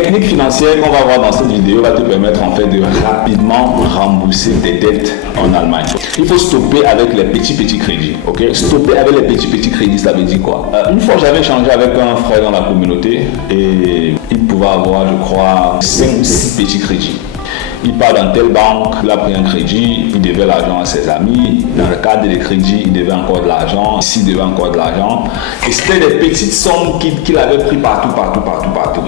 technique financière qu'on va voir dans cette vidéo va te permettre en fait de rapidement rembourser tes dettes en Allemagne. Il faut stopper avec les petits crédits, ok? Stopper avec les petits crédits, ça veut dire quoi? Une fois, j'avais échangé avec un frère dans la communauté et il pouvait avoir, je crois, 5 ou 6 petits crédits. Il part dans telle banque, il a pris un crédit, il devait l'argent à ses amis. Dans le cadre des crédits, il devait encore de l'argent. Ici, il devait encore de l'argent. Et c'était des petites sommes qu'il avait pris partout.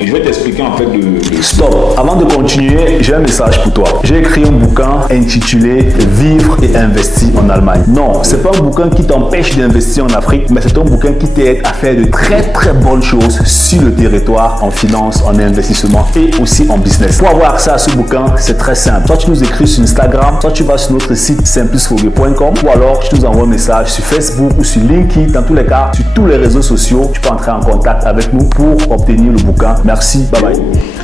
Et je vais t'expliquer en fait de... Stop! Avant de continuer, j'ai un message pour toi. J'ai écrit un bouquin intitulé Vivre et investir en Allemagne. Non, c'est pas un bouquin qui t'empêche d'investir en Afrique, mais c'est un bouquin qui t'aide à faire de très bonnes choses sur le territoire, en finance, en investissement et aussi en business. Pour avoir accès à ce bouquin, c'est très simple. Soit tu nous écris sur Instagram, soit tu vas sur notre site simplusfoguet.com ou alors tu nous envoies un message sur Facebook ou sur LinkedIn. Dans tous les cas, sur tous les réseaux sociaux, tu peux entrer en contact avec nous pour obtenir le bouquin. Merci, bye bye.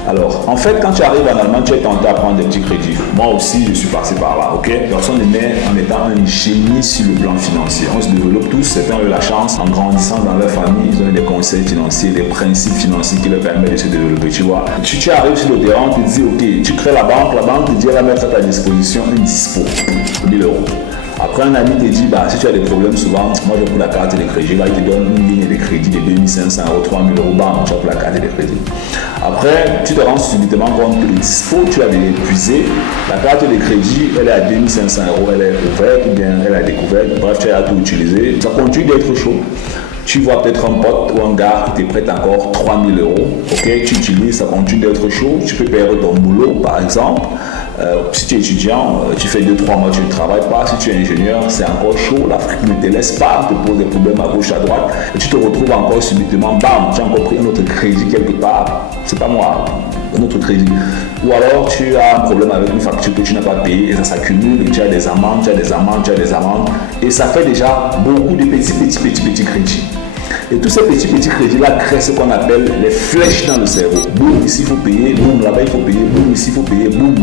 Alors, en fait, quand tu arrives en Allemagne, tu es tenté à prendre des petits crédits. Moi aussi, je suis passé par là, ok? Personne n'est né en étant un génie sur le plan financier. On se développe tous, certains ont eu la chance, en grandissant dans leur famille, ils ont eu des conseils financiers, des principes financiers qui leur permettent de se développer, tu vois. Tu arrives sur le terrain, tu te dis, ok, tu crées la banque te dit, elle va mettre à ta disposition une dispo, 1000 €. Après, un ami te dit, bah, si tu as des problèmes, souvent, moi, je prends la carte de crédit, là, il te donne une ligne de crédit de 2500 €, 3000 €, bam, tu as pris la carte de crédit. Après, tu te rends subitement compte que le dispo, tu as épuisé. La carte de crédit, elle est à 2500 €, elle est ouverte, ou bien elle est découverte. Bref, tu as tout utilisé. Ça continue d'être chaud. Tu vois peut-être un pote ou un gars qui te prête encore 3000 €, ok, tu utilises, ça continue d'être chaud, tu peux perdre ton boulot par exemple. Si tu es étudiant, tu fais 2-3 mois, tu ne travailles pas. Si tu es ingénieur, c'est encore chaud, l'Afrique ne te laisse pas, te pose des problèmes à gauche, à droite, et tu te retrouves encore subitement, bam, tu as encore pris un autre crédit quelque part, c'est pas moi, un autre crédit. Ou alors tu as un problème avec une facture que tu n'as pas payée et ça s'accumule et tu as des amendes, et ça fait déjà beaucoup de petits crédits. Et tous ces petits crédits-là créent ce qu'on appelle les flèches dans le cerveau. Boum, ici il faut payer, boum, là-bas il faut payer, boum, ici il faut payer, boum.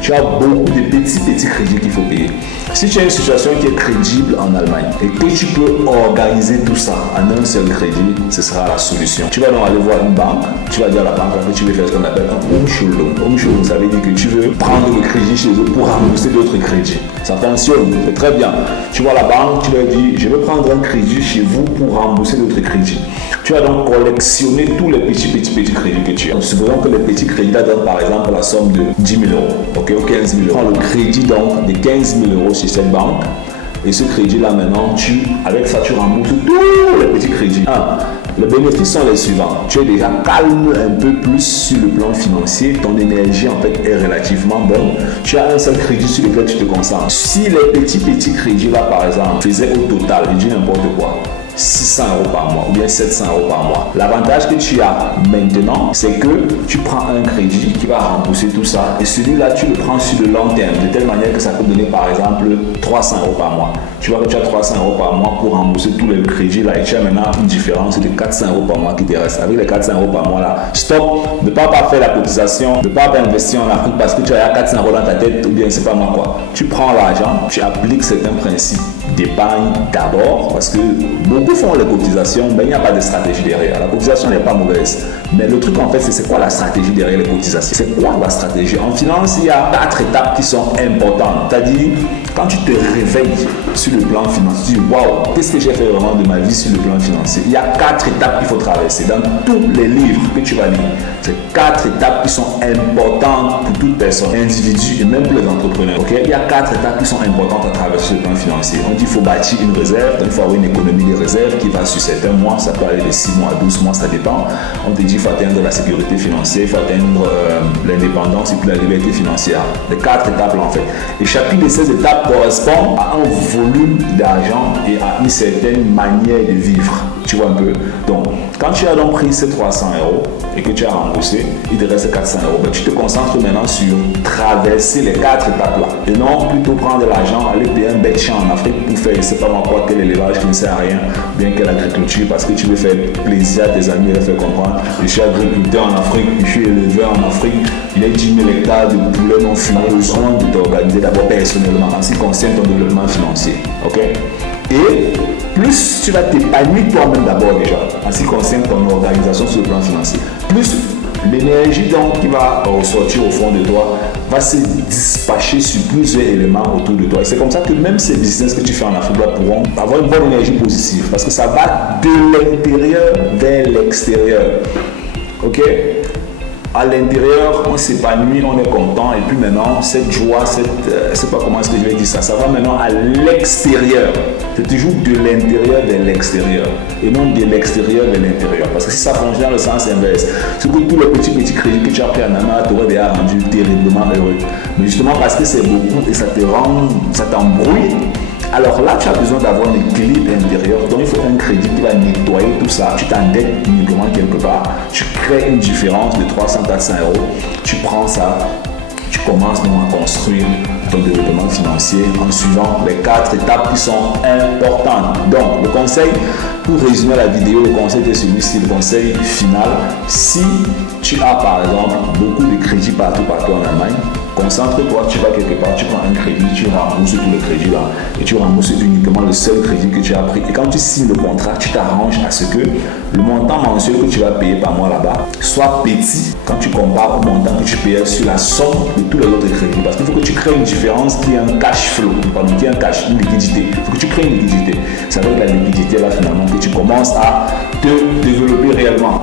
Tu as beaucoup de petits crédits qu'il faut payer. Si tu as une situation qui est crédible en Allemagne et que tu peux organiser tout ça en un seul crédit, ce sera la solution. Tu vas donc aller voir une banque, tu vas dire à la banque que tu veux faire ce qu'on appelle un Umschuldung. Umschuldung, ça veut dire que tu veux prendre le crédit chez eux pour rembourser d'autres crédits. Ça fonctionne, c'est très bien. Tu vois la banque, tu leur dis, je veux prendre un crédit chez vous pour rembourser d'autres crédits. Tu vas donc collectionner tous les petits crédits que tu as. Supposons que les petits crédits donnent par exemple la somme de 10 000 €, ok, ou 15 000 €. Prends le crédit donc de 15 000 € chez cette banque. Et ce crédit-là, maintenant, avec ça, tu rembourses tous les petits crédits. Les bénéfices sont les suivants. Tu es déjà calme un peu plus sur le plan financier. Ton énergie, en fait, est relativement bonne. Tu as un seul crédit sur lequel tu te concentres. Si les petits crédits-là, par exemple, faisaient au total, je dis n'importe quoi, 600 € par mois ou bien 700 € par mois. L'avantage que tu as maintenant, c'est que tu prends un crédit qui va rembourser tout ça et celui-là, tu le prends sur le long terme de telle manière que ça peut donner par exemple 300 € par mois. Tu vois que tu as 300 € par mois pour rembourser tous les crédits là et tu as maintenant une différence de 400 € par mois qui te reste. Avec les 400 € par mois là, stop, ne pas faire la cotisation, ne pas investir en Afrique parce que tu as 400 € dans ta tête ou bien c'est pas moi quoi. Tu prends l'argent, tu appliques certains principes d'épargne d'abord parce que beaucoup font les cotisations, mais il n'y a pas de stratégie derrière. La cotisation n'est pas mauvaise, mais le truc en fait c'est quoi la stratégie derrière les cotisations? C'est quoi la stratégie? En finance, il y a 4 étapes qui sont importantes. C'est-à-dire, quand tu te réveilles sur le plan financier, tu dis waouh, qu'est-ce que j'ai fait vraiment de ma vie sur le plan financier? Il y a 4 étapes qu'il faut traverser dans tous les livres que tu vas lire. C'est 4 étapes qui sont importantes pour toute personne, individu et même pour les entrepreneurs. Okay? Il y a 4 étapes qui sont importantes à traverser sur le plan financier. On dit qu'il faut bâtir une réserve, donc il faut avoir une économie de réserve qui va sur certains mois, ça peut aller de 6 mois à 12 mois, ça dépend. On te dit qu'il faut atteindre la sécurité financière, il faut atteindre l'indépendance et puis la liberté financière. Les 4 étapes là en fait. Et chacune de ces étapes correspond à un volume d'argent et à une certaine manière de vivre. Tu vois un peu. Donc, quand tu as donc pris ces 300 € et que tu as remboursé, il te reste 400 €. Ben, tu te concentres maintenant sur traverser les 4 étapes là. Et non plutôt prendre de l'argent, aller payer un bête champ en Afrique pour faire, je ne sais pas moi quoi, quel élevage qui ne sert à rien, bien que l'agriculture, parce que tu veux faire plaisir à tes amis et leur faire comprendre. Je suis agriculteur en Afrique, je suis éleveur en Afrique, il y a 10 000 hectares de poulets non fumés. Tu as besoin de t'organiser d'abord personnellement en ce qui concerne ton développement financier. Ok? Et plus tu vas t'épanouir toi-même d'abord déjà, en ce qui concerne ton organisation sur le plan financier, plus L'énergie donc qui va ressortir au fond de toi va se dispatcher sur plusieurs éléments autour de toi. Et c'est comme ça que même ces business que tu fais en Afrique pourront avoir une bonne énergie positive parce que ça va de l'intérieur vers l'extérieur. Ok? À l'intérieur, on s'épanouit, on est content, et puis maintenant, cette joie, je ne sais pas comment est-ce que je vais dire ça va maintenant à l'extérieur. C'est toujours de l'intérieur vers l'extérieur, et non de l'extérieur vers l'intérieur. Parce que si ça fonctionne dans le sens inverse, c'est que tous les petits crédits que tu as pris en amont t'auraient déjà rendu terriblement heureux. Mais justement parce que c'est beaucoup et ça t'embrouille, alors là, tu as besoin d'avoir un équilibre intérieur. Donc, il faut un crédit qui va nettoyer tout ça. Tu t'endettes uniquement quelque part. Tu crées une différence de 300-400 euros. Tu prends ça. Tu commences donc à construire ton développement financier en suivant les 4 étapes qui sont importantes. Donc, le conseil, pour résumer la vidéo, le conseil est celui-ci, le conseil final. Si tu as par exemple beaucoup de crédits partout en Allemagne, concentre-toi, tu vas quelque part, tu prends un crédit, tu rembourses tous les crédits là et tu rembourses uniquement le seul crédit que tu as pris. Et quand tu signes le contrat, tu t'arranges à ce que le montant mensuel que tu vas payer par mois là-bas soit petit quand tu compares au montant que tu payais sur la somme de tous les autres crédits. Parce qu'il faut que tu crées une différence qui est un cash flow, qui est une liquidité. Il faut que tu crées une liquidité. C'est avec la liquidité là finalement que tu commences à te développer réellement.